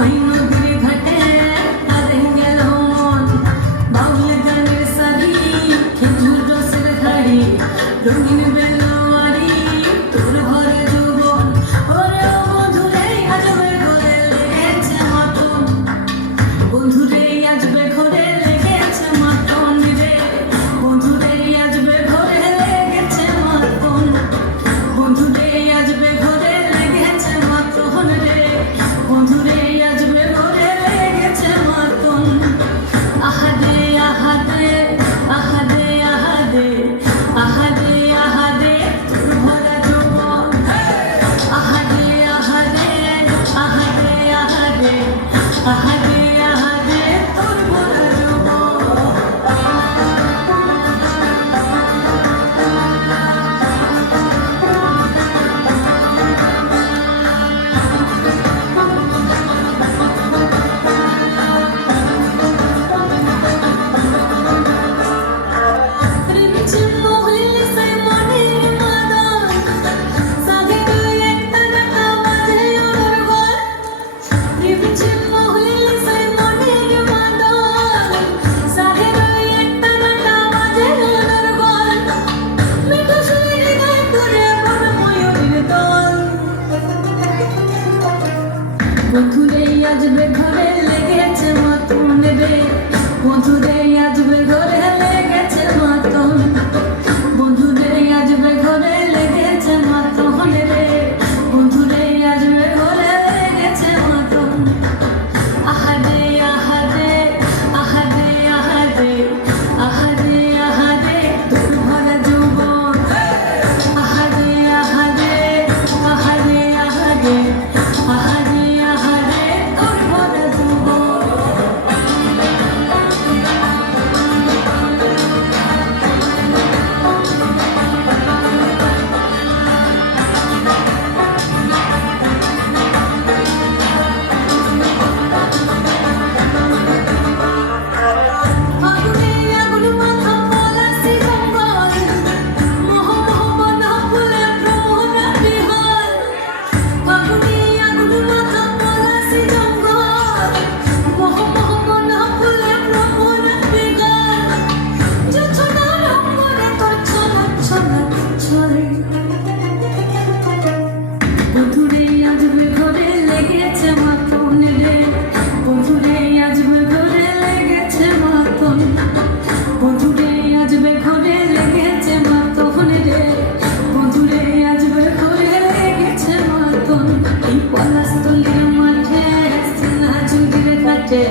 ওই নদীর ঘাটে আরেন গেল মন বাউল গানের সারি খেজুর রসের ধারি রঙিন বেলোয়ারি তোর ঘরে যৌবন ওরে ও বন্ধুরে আজবে ঘরে লেগেছে মাতন বন্ধুরে আজবে ঘরে লেগেছে মাতন রে বন্ধুরে আজবে ঘরে লেগেছে মাতন বন্ধুরে আজবে ঘরে লেগেছে মাতন রে বন্ধুরে আজবে ঘরে লেগেছে মাতন আহাদে আহাদে আহাদে আহাদে আহাদে আহাদে তোর ভরা যৌবন আহাদে আহাদে আহাদে আহাদে আহাদে আহাদে তোর ভরা যৌবন রিমঝিম মহলিল সে মনের মাদন সাধে তুই একটা ডাকা বাজে ওর ঘর রিমঝিম মহলিল সে মনের মাদন সাধে তুই একটা ডাকা বাজে ওর ঘর মিঠু সুরে গায় করে বন ময়ূরের দল বন্ধুরে আজবে ঘরে লেগেছে মাতন রে বন্ধুরে আজবে ঘরে লেগেছে মাতন বন্ধুরে আজবে ঘরে লেগেছে মাতন রে বন্ধুরে আজবে ঘরে লেগেছে মাতন আহাদে আহাদে আহাদে আহাদে আহাদে আহাদে তোর ভরা যৌবন আহাদে আহাদে আহাদে আহাদে আহাদে আহাদে তোর ভরা যৌবন আগুনে আগুন মাথা পলাশি জঙ্গল মোহ মোহ বন ফুলে প্রহরা বিহল আগুনে আগুন মাথা পলাশি জঙ্গল মোহ মোহ বন ফুলে প্রহরা বিহল জোছনা রঙরে তোর ছলক ছলক ছলে বন্ধুরে আজবে ঘরে লেগেছে মাতন রে বন্ধুরে আজবে ঘরে লেগেছে মাতন বন্ধুরে আজবে ঘরে লেগেছে মাতন রে বন্ধুরে আজবে ঘরে লেগেছে মাতন এই পলাশতলির মাঠে সিনা চুরির কাটে